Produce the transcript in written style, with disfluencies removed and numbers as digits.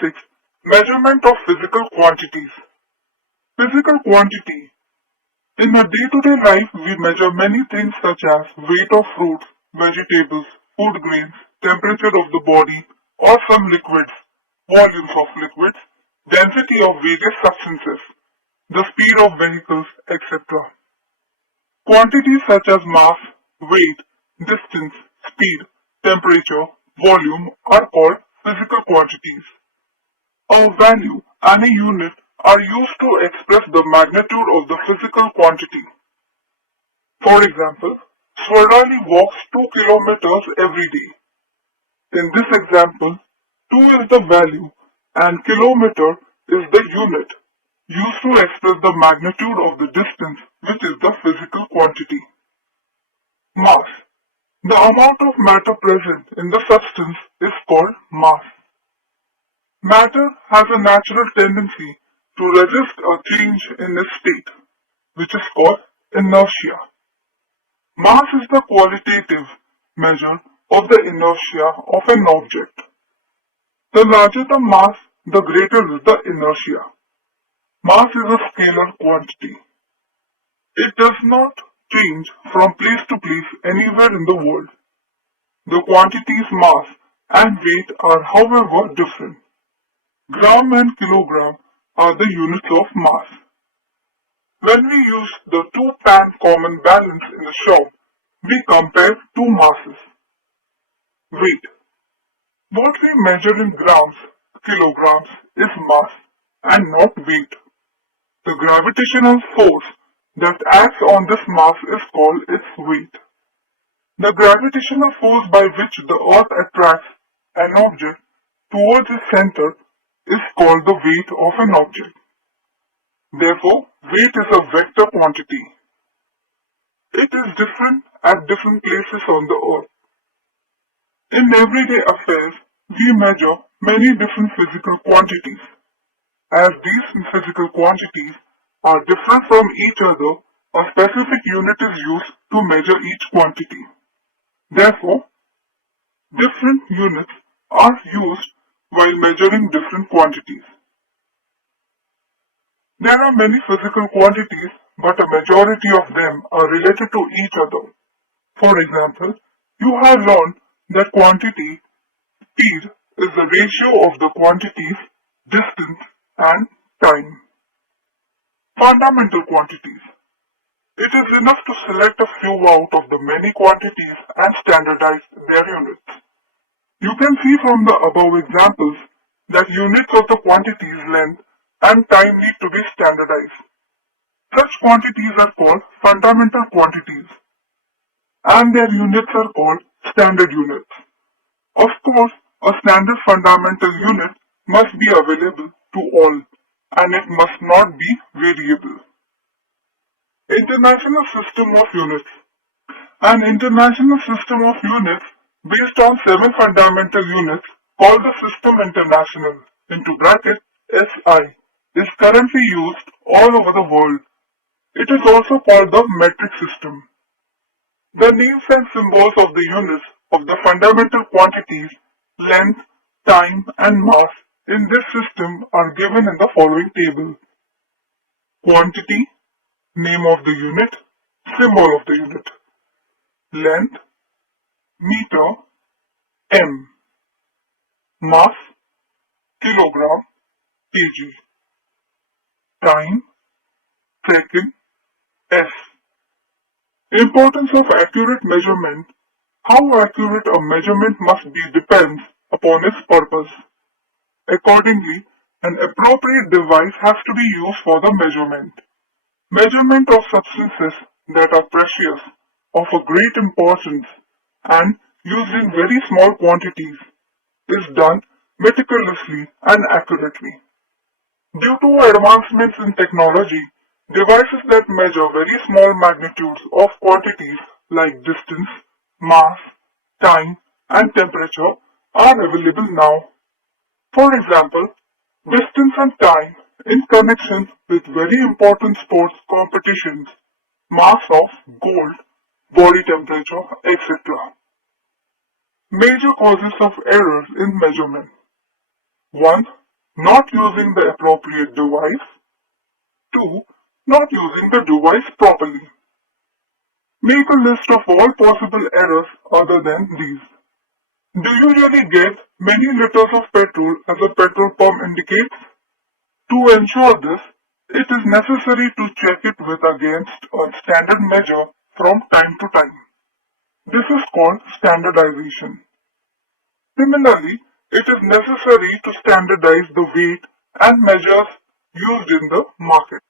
6. Measurement of physical quantities. Physical quantity. In a day-to-day life, we measure many things such as weight of fruits, vegetables, food grains, temperature of the body or some liquids, volumes of liquids, density of various substances, the speed of vehicles, etc. Quantities such as mass, weight, distance, speed, temperature, volume are called physical quantities. A value and a unit are used to express the magnitude of the physical quantity. For example, Swarali walks 2 kilometers every day. In this example, 2 is the value and kilometer is the unit used to express the magnitude of the distance, which is the physical quantity. Mass. The amount of matter present in the substance is called mass. Matter has a natural tendency to resist a change in its state, which is called inertia. Mass is the qualitative measure of the inertia of an object. The larger the mass, the greater is the inertia. Mass is a scalar quantity. It does not change from place to place anywhere in the world. The quantities mass and weight are however different. Gram and kilogram are the units of mass. When we use the two-pan common balance in the shop, we compare two masses. Weight. What we measure in grams, kilograms is mass and not weight. The gravitational force that acts on this mass is called its weight. The gravitational force by which the earth attracts an object towards its center is called the weight of an object. Therefore, weight is a vector quantity. It is different at different places on the earth. In everyday affairs, we measure many different physical quantities. As these physical quantities are different from each other, a specific unit is used to measure each quantity. Therefore, different units are used while measuring different quantities. There are many physical quantities, but a majority of them are related to each other. For example, you have learned that quantity, speed, is the ratio of the quantities, distance, and time. Fundamental quantities. It is enough to select a few out of the many quantities and standardize their units. You can see from the above examples that units of the quantities length and time need to be standardized. Such quantities are called fundamental quantities, and their units are called standard units. Of course, a standard fundamental unit must be available to all, and it must not be variable. International System of Units. An international system of units based on 7 fundamental units called the System International into bracket SI is currently used all over the world. It is also called the metric system. The names and symbols of the units of the fundamental quantities, length, time and mass in this system are given in the following table. Quantity, name of the unit, symbol of the unit. Length, meter, m. Mass, kilogram, kg. Time, second, s. Importance of accurate measurement. How accurate a measurement must be depends upon its purpose. Accordingly, an appropriate device has to be used for the measurement. Measurement of substances that are precious, of a great importance, and used in very small quantities is done meticulously and accurately. Due to advancements in technology, devices that measure very small magnitudes of quantities like distance, mass, time, and temperature are available now. For example, distance and time in connection with very important sports competitions, mass of gold, body temperature, etc. Major causes of errors in measurement. 1. not using the appropriate device. 2. Not using the device properly. Make a list of all possible errors other than these. Do you really get many liters of petrol as a petrol pump indicates? To ensure this, it is necessary to check it with against a standard measure from time to time. This is called standardization. Similarly, it is necessary to standardize the weight and measures used in the market.